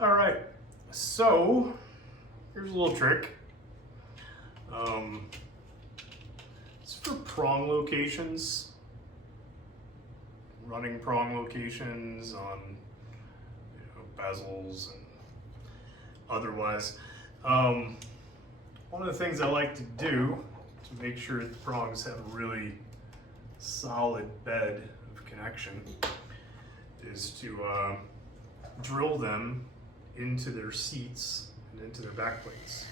All right, so here's a little trick. It's for prong locations, running prong locations on bezels and otherwise. One of the things I like to do to make sure the prongs have a really solid bed of connection is to drill them into their seats and into their backplates.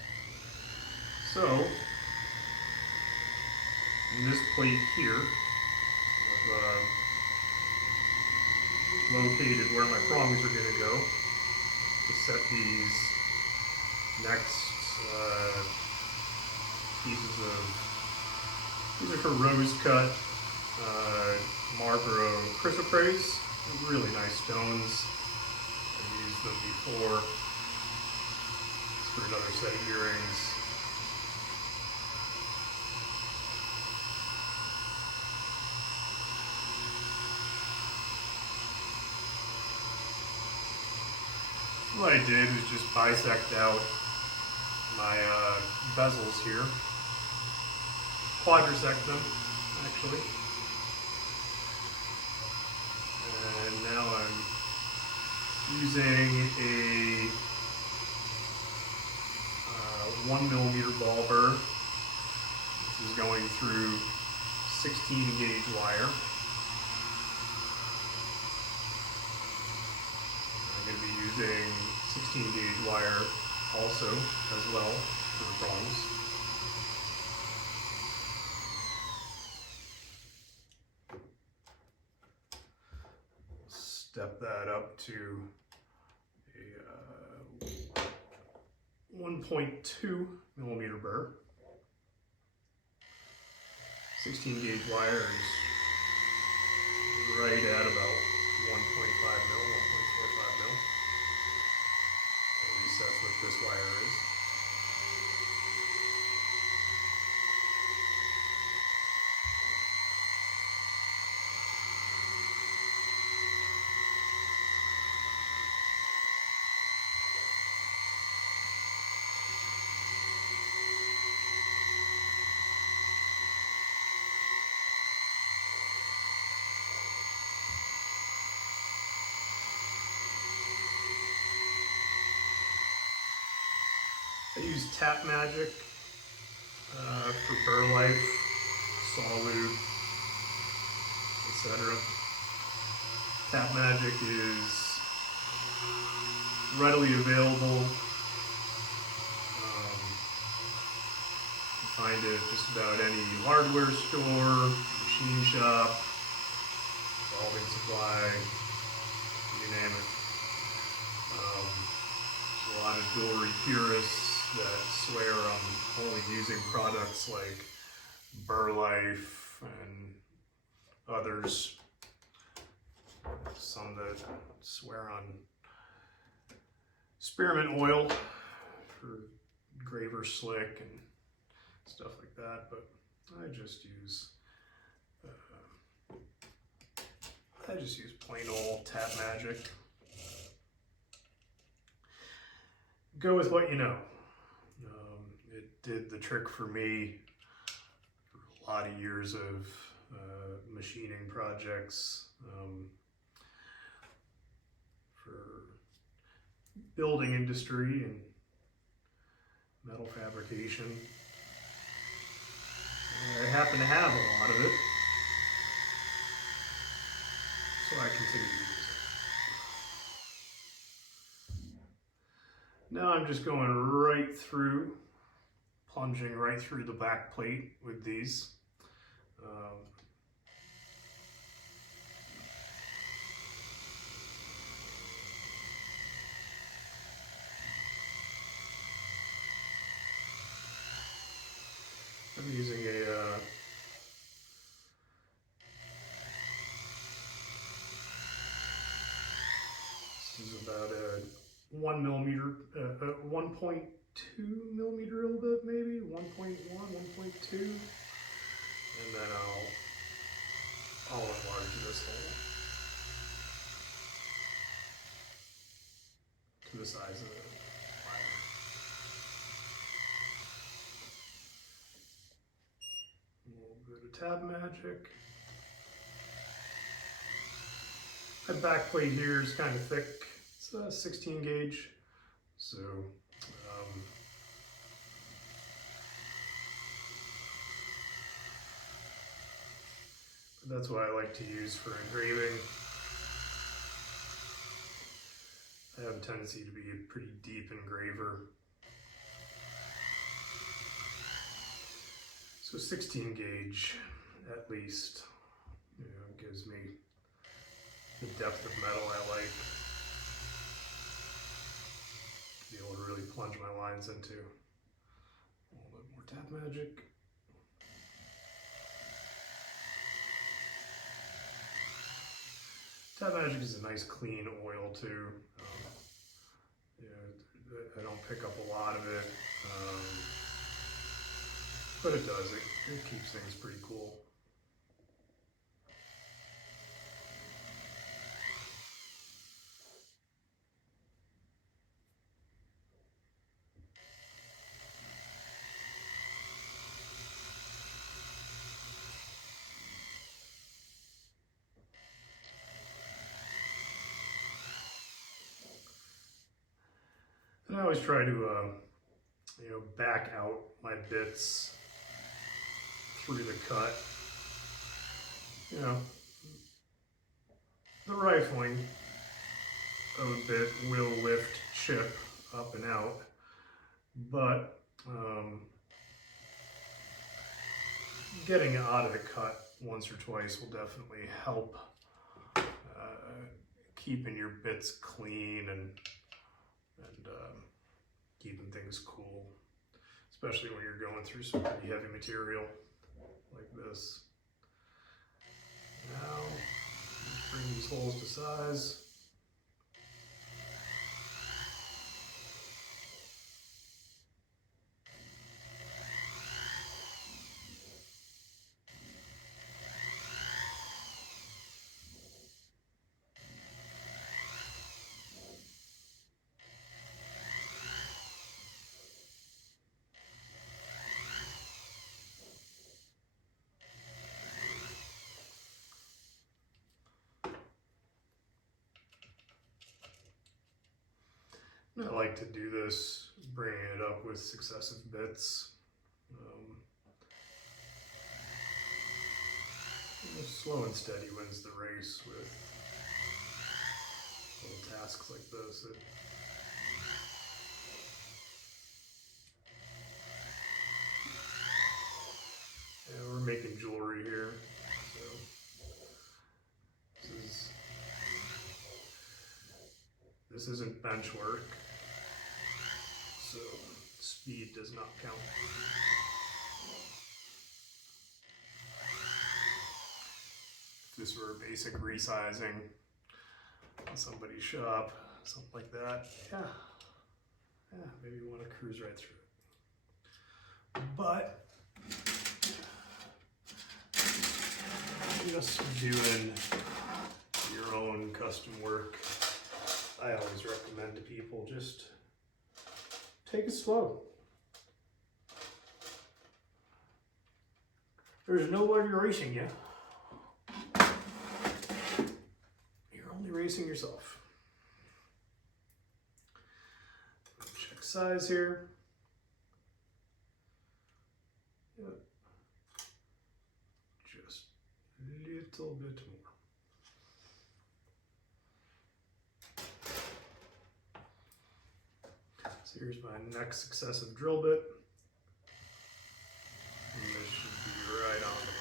So, in this plate here, I've located where my prongs are going to go to set these next pieces of, these are for rose cut Marlboro chrysoprase. Really nice stones. I've used them before. It's for another set of earrings. What I did was just bisect out my bezels here, quadrisect them actually, and now I'm using a 1mm ball burr, which is going through 16 gauge wire. I'm going to be using 16 gauge wire also as well for the prongs. Step that up to a 1.2mm burr. 16 gauge wire is right at about 1.5 mil, 1.45 mil. At least that's what this wire is. I use Tap Magic for burr life, soldered, etc. Tap Magic is readily available. You find it at just about any hardware store, machine shop, solving supply, you name it. There's a lot of jewelry purists that swear I'm only using products like Burr Life and others. Some that swear on spearmint oil for graver slick and stuff like that, but I just use plain old Tap Magic. Go with what you know. It did the trick for me for a lot of years of machining projects, for building industry and metal fabrication. I happen to have a lot of it, so I continue to use it. Now I'm just going right through, plunging right through the back plate with these. I'm using a this is about a 1mm, 1.2mm a little bit maybe, 1.1, 1.2, and then I'll enlarge this hole. for the size of the plier. A little bit of tab magic. My backplate here is kind of thick. It's a 16 gauge, so that's what I like to use for engraving. I have a tendency to be a pretty deep engraver. So 16 gauge at least, gives me the depth of metal I like to be able to really plunge my lines into. A little bit more tab magic. Tab magic is a nice clean oil too. I don't pick up a lot of it, but it does. It keeps things pretty cool. And I always try to, back out my bits through the cut. The rifling of a bit will lift chip up and out, but getting it out of the cut once or twice will definitely help keeping your bits clean and keeping things cool, especially when you're going through some pretty heavy material like this. Now, let's bring these holes to size. I like to do this, bringing it up with successive bits. Slow and steady wins the race with little tasks like this. We're making jewelry here, so this isn't bench work, so speed does not count. If this were a basic resizing in somebody's shop, something like that, yeah, maybe you want to cruise right through it. But just doing your own custom work, I always recommend to people just take it slow. There's nobody racing you. You're only racing yourself. Check size here. Yep. Just a little bit more. So here's my next successive drill bit. And this should be right on the mark.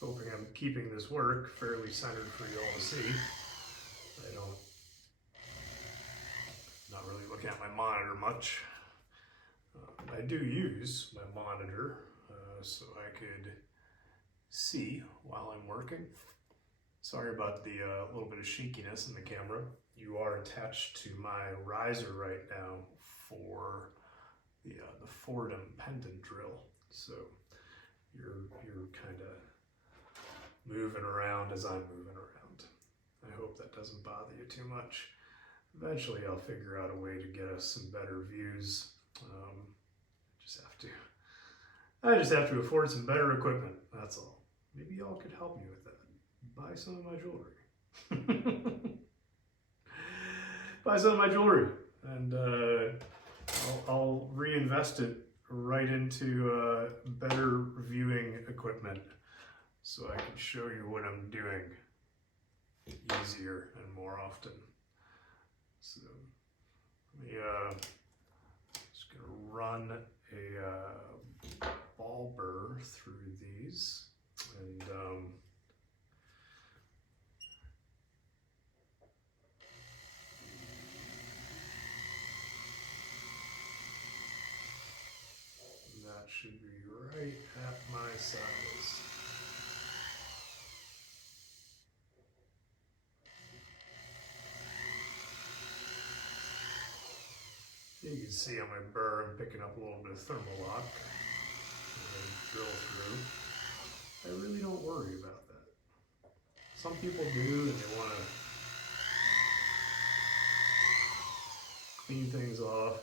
Hoping I'm keeping this work fairly centered for you all to see. Not really looking at my monitor much. I do use my monitor so I could see while I'm working. Sorry about the little bit of shakiness in the camera. You are attached to my riser right now for the Fordham pendant drill. So you're kind of moving around as I'm moving around. I hope that doesn't bother you too much. Eventually I'll figure out a way to get us some better views. I just have to afford some better equipment, that's all. Maybe y'all could help me with that. Buy some of my jewelry. Buy some of my jewelry, and I'll reinvest it right into better viewing equipment so I can show you what I'm doing easier and more often. So let me just gonna run a ball burr through these, and that should be right at my size. You can see on my burr I'm picking up a little bit of thermal lock and drill through. I really don't worry about that. Some people do, and they want to clean things off.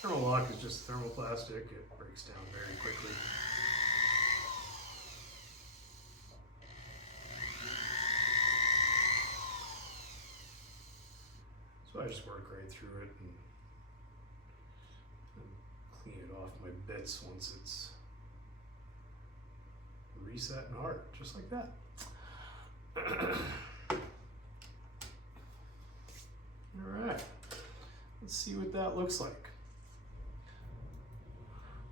Thermal lock is just thermoplastic. It breaks down very quickly. So I just work right through it and clean it off my bits once it's reset and hard, just like that. All right, let's see what that looks like.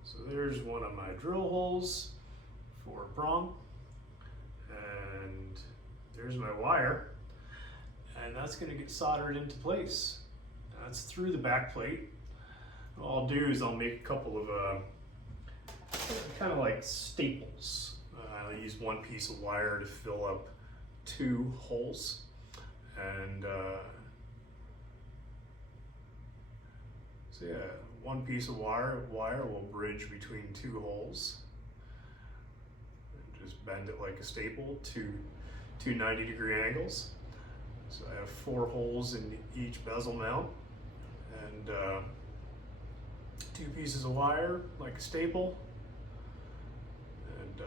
So there's one of my drill holes for a prong, and there's my wire, and that's going to get soldered into place. That's through the back plate. What I'll do is I'll make a couple of kind of like staples. I'll use one piece of wire to fill up 2 holes, and so yeah, one piece of wire will bridge between 2 holes, and just bend it like a staple to 90-degree angles. So I have 4 holes in each bezel mount, and 2 pieces of wire like a staple, and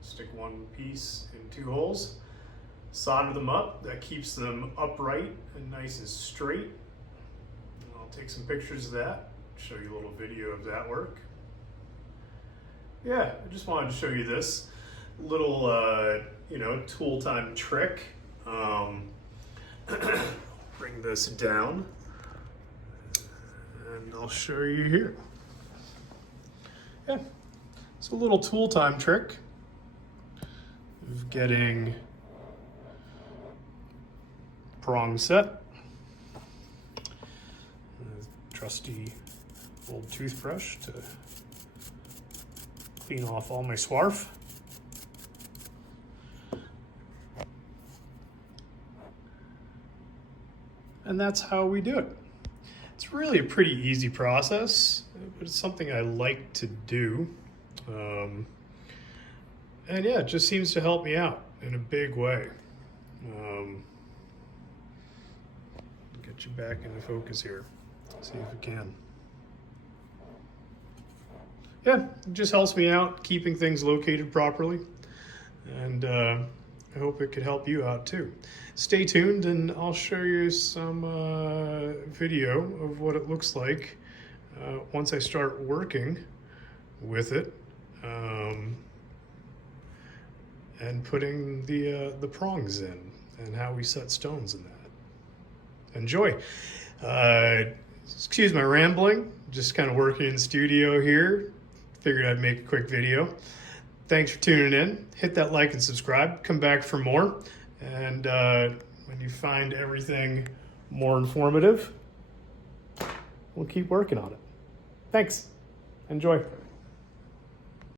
stick 1 piece in 2 holes, solder them up. That keeps them upright and nice and straight. I'll take some pictures of that, show you a little video of that work. Yeah, I just wanted to show you this little tool time trick. Bring this down and I'll show you here. Yeah, it's a little tool time trick of getting prong set. Trusty old toothbrush to clean off all my swarf. And that's how we do it. It's really a pretty easy process, but it's something I like to do. And yeah, it just seems to help me out in a big way. Get you back into focus here. See if we can. Yeah, it just helps me out keeping things located properly, and I hope it could help you out too. Stay tuned and I'll show you some video of what it looks like once I start working with it and putting the prongs in and how we set stones in that. Enjoy. Excuse my rambling, just kind of working in the studio here. Figured I'd make a quick video. Thanks for tuning in. Hit that like and subscribe. Come back for more. And when you find everything more informative, we'll keep working on it. Thanks. Enjoy.